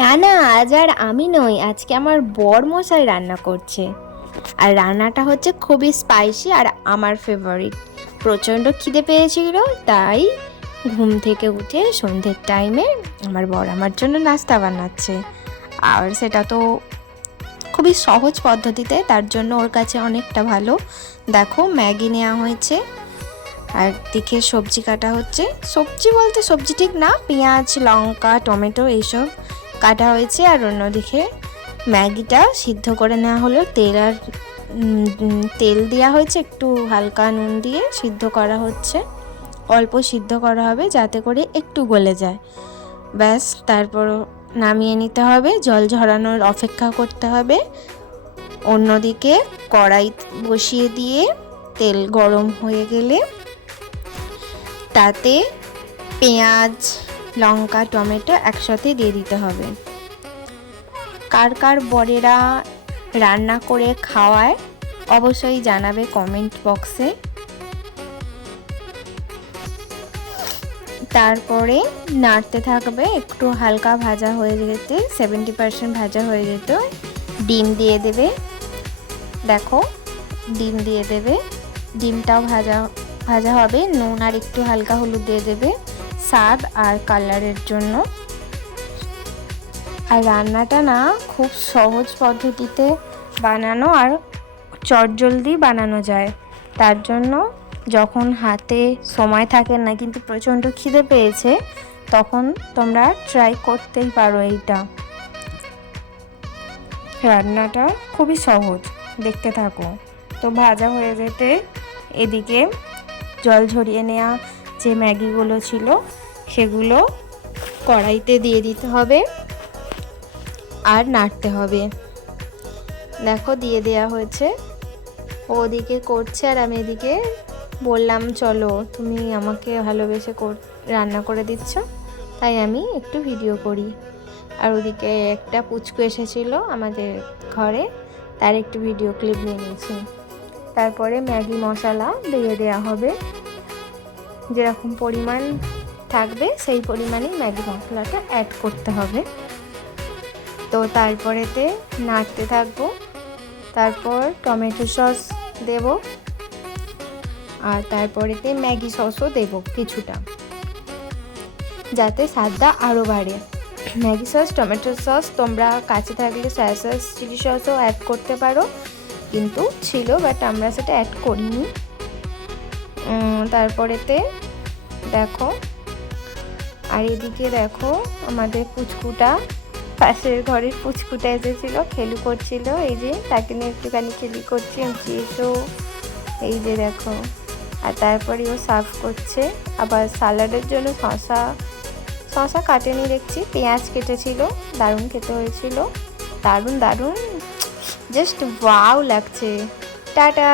না না, আজ আর আমি নই, আজকে আমার বর মশাই রান্না করছে। আর রান্নাটা হচ্ছে খুবই স্পাইসি আর আমার ফেভারিট। প্রচণ্ড খিদে পেয়েছিল, তাই ঘুম থেকে উঠে সন্ধ্যের টাইমে আমার বর আমার জন্য নাস্তা বানাচ্ছে। আর সেটা তো খুবই সহজ পদ্ধতিতে, তার জন্য ওর কাছে অনেকটা ভালো। দেখো, ম্যাগি নেওয়া হয়েছে, আর দিকে সবজি কাটা হচ্ছে। সবজি বলতে সবজি ঠিক না, পেঁয়াজ লঙ্কা টমেটো এইসব কাটা হয়েছে। আর অন্যদিকে ম্যাগিটা সিদ্ধ করে নেওয়া হলো, তেল দেওয়া হয়েছে, একটু হালকা নুন দিয়ে সিদ্ধ করা হচ্ছে। অল্প সিদ্ধ করা হবে যাতে করে একটু গলে যায়, ব্যাস। তারপর নামিয়ে নিতে হবে, জল ঝরানোর অপেক্ষা করতে হবে। অন্যদিকে কড়াই বসিয়ে দিয়ে তেল গরম হয়ে গেলে তাতে পেঁয়াজ লঙ্কা টমেটো একসাথে দিয়ে দিতে হবে। কার কার বরেরা রান্না করে খাওয়ায় অবশ্যই জানাবে কমেন্ট বক্সে। তারপরে নাড়তে থাকবে, একটু হালকা ভাজা হয়ে যেতে 70% ভাজা হয়ে যেতে ডিম দিয়ে দেবে। দেখো, ডিম দিয়ে দেবে, ডিমটাও ভাজা ভাজা হবে। নুন আর একটু হালকা হলুদ দিয়ে দেবে স্বাদ আর কালারের জন্য। আর রান্নাটা না খুব সহজ পদ্ধতিতে বানানো আর চটজলদি বানানো যায়। তার জন্য যখন হাতে সময় থাকে না কিন্তু প্রচণ্ড খিদে পেয়েছে, তখন তোমরা ট্রাই করতেই পারো। এইটা রান্নাটা খুবই সহজ, দেখতে থাকো। তো ভাজা হয়ে যেতে এদিকে জল ঝরিয়ে নেওয়া যে ম্যাগিগুলো ছিল সেগুলো কড়াইতে দিয়ে দিতে হবে আর নাড়তে হবে। দেখো, দিয়ে দেওয়া হয়েছে, ওদিকে করছে আর আমি এদিকে বললাম চলো তুমি আমাকে ভালোবেসে রান্না করে দিচ্ছ, তাই আমি একটু ভিডিও করি। আর ওদিকে একটা পুচকু এসেছিল আমাদের ঘরে, তার একটু ভিডিও ক্লিপ নিয়ে নিয়েছি। তারপরে ম্যাগি মশলা দিয়ে দেওয়া হবে, যেরকম পরিমাণ থাকবে সেই পরিমাণেই ম্যাগি মশলাটা অ্যাড করতে হবে। তো তারপরেতে নাড়তে থাকবো। তারপর টমেটো সস দেব, আর তারপরেতে ম্যাগি সসও দেব কিছুটা, যাতে স্বাদটা আরও বাড়ে। ম্যাগি সস টমেটো সস তোমরা কাছে থাকলে সয়া সস চিলি সসও অ্যাড করতে পারো, কিন্তু ছিল বাট আমরা সেটা অ্যাড করিনি। তারপরেতে দেখো, আর এদিকে দেখো আমাদের পুচকুটা, পাশের ঘরের পুচকুটা এসেছিলো, খেলু করছিল। এই যে তাকে নিয়ে একটুখানি খেলি করছি, এসো এই যে দেখো। আর তারপরে ও সার্ভ করছে। আবার সালাডের জন্য শসা কাটেনি দেখছি, পেঁয়াজ কেটেছিল। দারুণ খেতে হয়েছিল, দারুণ দারুণ, জাস্ট ওয়াও লাগছে। টাটা।